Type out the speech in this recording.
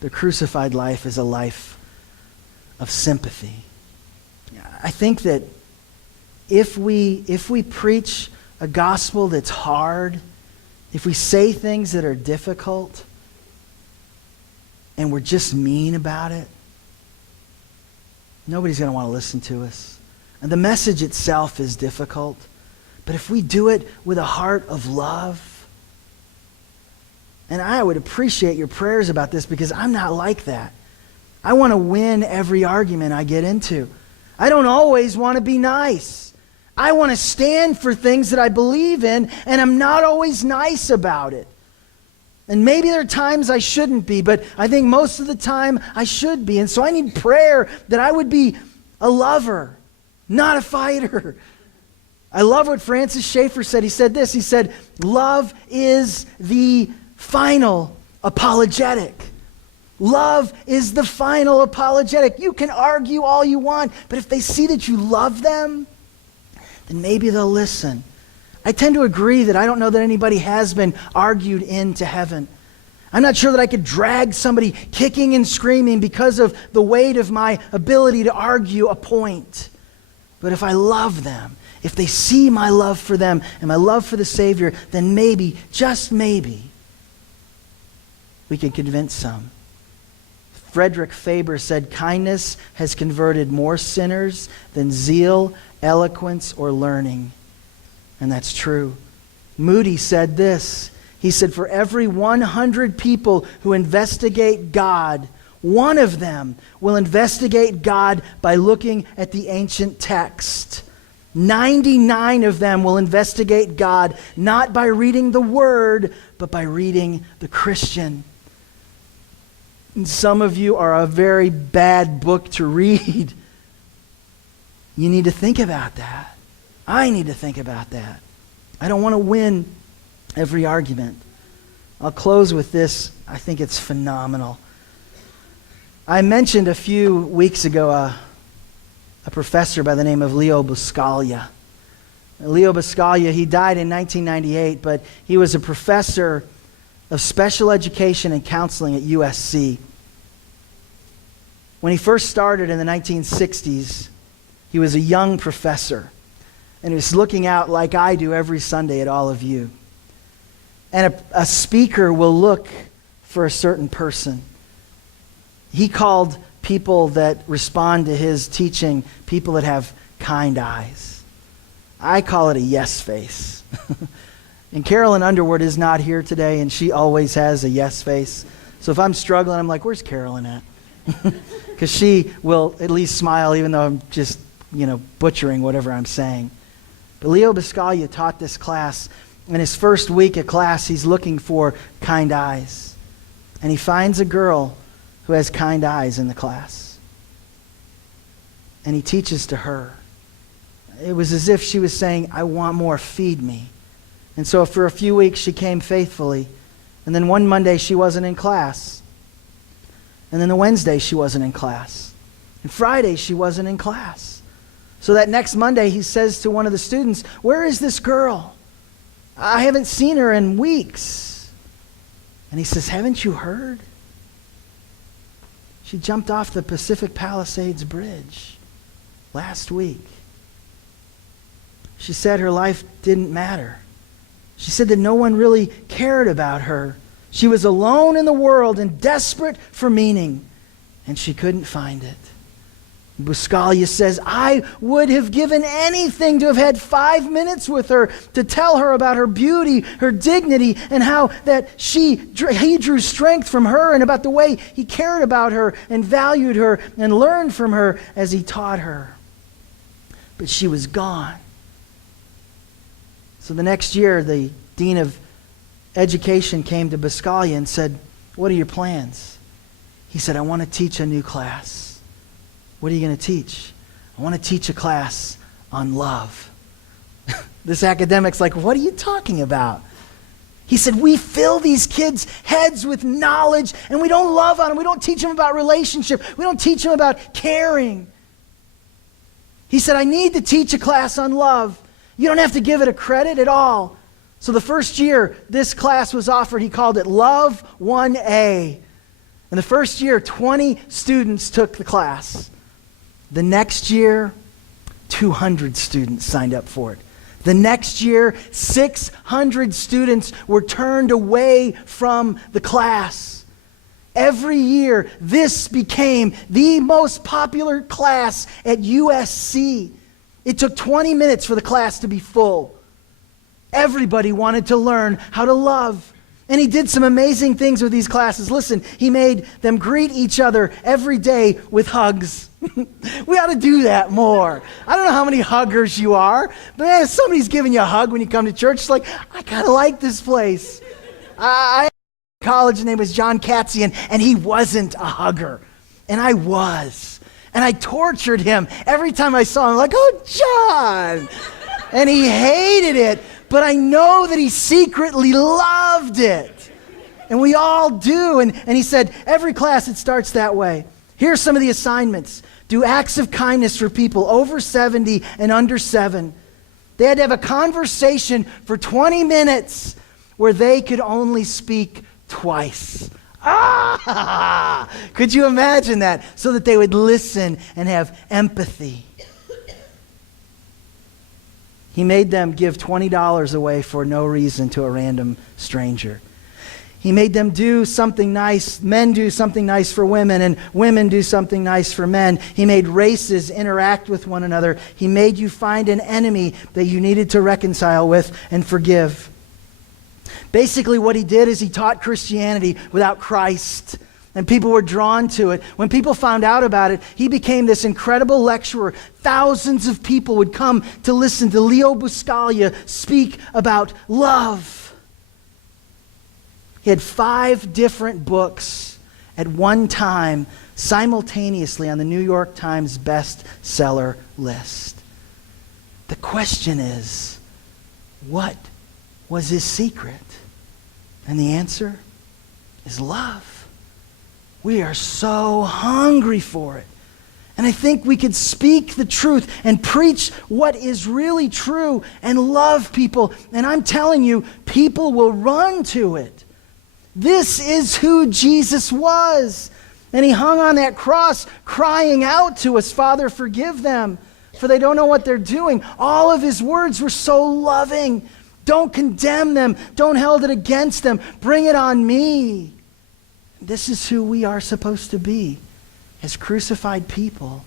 The crucified life is a life of sympathy. I think that if we preach a gospel that's hard, if we say things that are difficult, and we're just mean about it, nobody's going to want to listen to us. And the message itself is difficult. But if we do it with a heart of love, and I would appreciate your prayers about this because I'm not like that. I want to win every argument I get into. I don't always want to be nice. I want to stand for things that I believe in, and I'm not always nice about it. And maybe there are times I shouldn't be, but I think most of the time I should be. And so I need prayer that I would be a lover, not a fighter. I love what Francis Schaeffer said. He said this. He said, love is the final apologetic. Love is the final apologetic. You can argue all you want, but if they see that you love them, then maybe they'll listen. I tend to agree that I don't know that anybody has been argued into heaven. I'm not sure that I could drag somebody kicking and screaming because of the weight of my ability to argue a point. But if I love them, if they see my love for them and my love for the Savior, then maybe, just maybe, we can convince some. Frederick Faber said, kindness has converted more sinners than zeal, eloquence, or learning. And that's true. Moody said this. He said, for every 100 people who investigate God, one of them will investigate God by looking at the ancient text. 99 of them will investigate God not by reading the Word, but by reading the Christian. And some of you are a very bad book to read. You need to think about that. I need to think about that. I don't want to win every argument. I'll close with this. I think it's phenomenal. I mentioned a few weeks ago a professor by the name of Leo Buscaglia. Leo Buscaglia, he died in 1998, but he was a professor of special education and counseling at USC. When he first started in the 1960s, he was a young professor, and he was looking out like I do every Sunday at all of you. And a speaker will look for a certain person. He called people that respond to his teaching people that have kind eyes. I call it a yes face. And Carolyn Underwood is not here today, and she always has a yes face. So if I'm struggling, I'm like, where's Carolyn at? Because she will at least smile even though I'm just, butchering whatever I'm saying. But Leo Buscaglia taught this class. In his first week of class, he's looking for kind eyes. And he finds a girl who has kind eyes in the class. And he teaches to her. It was as if she was saying, I want more, feed me. And so for a few weeks she came faithfully. And then one Monday she wasn't in class. And then the Wednesday she wasn't in class. And Friday she wasn't in class. So that next Monday he says to one of the students, where is this girl? I haven't seen her in weeks. And he says, haven't you heard? She jumped off the Pacific Palisades Bridge last week. She said her life didn't matter. She said that no one really cared about her. She was alone in the world and desperate for meaning, and she couldn't find it. Buscaglia says, I would have given anything to have had 5 minutes with her to tell her about her beauty, her dignity, and how that he drew strength from her, and about the way he cared about her and valued her and learned from her as he taught her. But she was gone. So the next year, the dean of education came to Buscaglia and said, what are your plans? He said, I want to teach a new class. What are you going to teach? I want to teach a class on love. This academic's like, what are you talking about? He said, we fill these kids' heads with knowledge and we don't love on them. We don't teach them about relationship. We don't teach them about caring. He said, I need to teach a class on love. You don't have to give it a credit at all. So the first year this class was offered, he called it Love 1A. In the first year, 20 students took the class. The next year, 200 students signed up for it. The next year, 600 students were turned away from the class. Every year, this became the most popular class at USC. It took 20 minutes for the class to be full. Everybody wanted to learn how to love. And he did some amazing things with these classes. Listen, he made them greet each other every day with hugs. We ought to do that more. I don't know how many huggers you are, but man, if somebody's giving you a hug when you come to church, it's like, I kind of like this place. I in college, his name was John Katzian, and he wasn't a hugger. And I was. And I tortured him every time I saw him, like, oh, John. And he hated it, but I know that he secretly loved it. And we all do. And he said, every class, it starts that way. Here's some of the assignments. Do acts of kindness for people over 70 and under 7. They had to have a conversation for 20 minutes where they could only speak twice. Could you imagine that? So that they would listen and have empathy. He made them give $20 away for no reason to a random stranger. He made them do something nice, men do something nice for women, and women do something nice for men. He made races interact with one another. He made you find an enemy that you needed to reconcile with and forgive. Basically, what he did is he taught Christianity without Christ, and people were drawn to it. When people found out about it, he became this incredible lecturer. Thousands of people would come to listen to Leo Buscaglia speak about love. He had 5 different books at one time simultaneously on the New York Times bestseller list. The question is, what was his secret? And the answer is love. We are so hungry for it. And I think we could speak the truth and preach what is really true and love people. And I'm telling you, people will run to it. This is who Jesus was. And he hung on that cross crying out to us, Father, forgive them, for they don't know what they're doing. All of his words were so loving. Don't condemn them. Don't hold it against them. Bring it on me. This is who we are supposed to be as crucified people.